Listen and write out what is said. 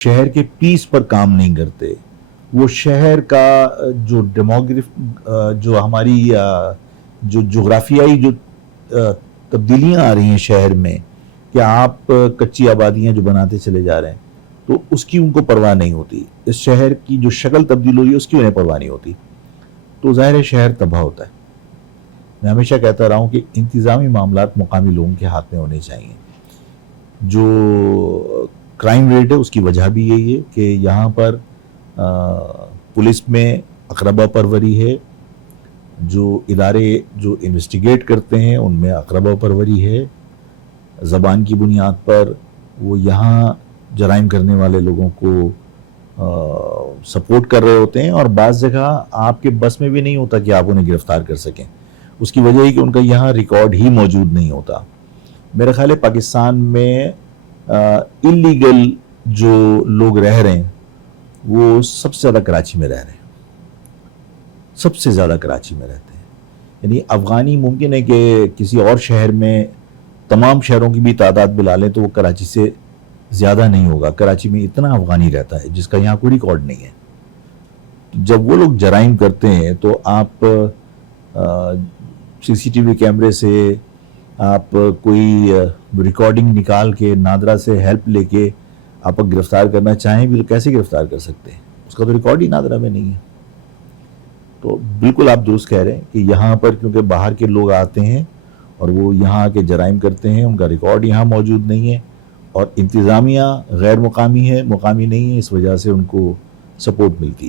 شہر کے پیس پر کام نہیں کرتے. وہ شہر کا جو جو ہماری جو جغرافیائی جو تبدیلیاں آ رہی ہیں شہر میں، کہ آپ کچی آبادیاں جو بناتے چلے جا رہے ہیں، تو اس کی ان کو پرواہ نہیں ہوتی. اس شہر کی جو شکل تبدیل ہو رہی ہے اس کی انہیں پرواہ نہیں ہوتی. تو ظاہر ہے شہر تباہ ہوتا ہے. میں ہمیشہ کہتا رہا ہوں کہ انتظامی معاملات مقامی لوگوں کے ہاتھ میں ہونے چاہیے. جو کرائم ریٹ ہے اس کی وجہ بھی یہی ہے کہ یہاں پر پولیس میں اقربا پروری ہے، جو ادارے جو انویسٹیگیٹ کرتے ہیں ان میں اقربا پروری ہے. زبان کی بنیاد پر وہ یہاں جرائم کرنے والے لوگوں کو سپورٹ کر رہے ہوتے ہیں، اور بعض جگہ آپ کے بس میں بھی نہیں ہوتا کہ آپ انہیں گرفتار کر سکیں. اس کی وجہ ہے کہ ان کا یہاں ریکارڈ ہی موجود نہیں ہوتا. میرا خیال ہے پاکستان میں انلیگل جو لوگ رہ رہے ہیں وہ سب سے زیادہ کراچی میں رہ رہے ہیں، سب سے زیادہ کراچی میں رہتے ہیں. یعنی افغانی ممکن ہے کہ کسی اور شہر میں تمام شہروں کی بھی تعداد ملا لیں تو وہ کراچی سے زیادہ نہیں ہوگا. کراچی میں اتنا افغانی رہتا ہے جس کا یہاں کوئی ریکارڈ نہیں ہے. جب وہ لوگ جرائم کرتے ہیں تو آپ سی سی ٹی وی کیمرے سے آپ کوئی ریکارڈنگ نکال کے نادرا سے ہیلپ لے کے آپ گرفتار کرنا چاہیں بھی تو کیسے گرفتار کر سکتے ہیں؟ اس کا تو ریکارڈ ہی نادرا میں نہیں ہے. تو بالکل آپ درست کہہ رہے ہیں کہ یہاں پر کیونکہ باہر کے لوگ آتے ہیں اور وہ یہاں کے جرائم کرتے ہیں، ان کا ریکارڈ یہاں موجود نہیں ہے، اور انتظامیہ غیر مقامی ہے، مقامی نہیں ہے، اس وجہ سے ان کو سپورٹ ملتی ہے.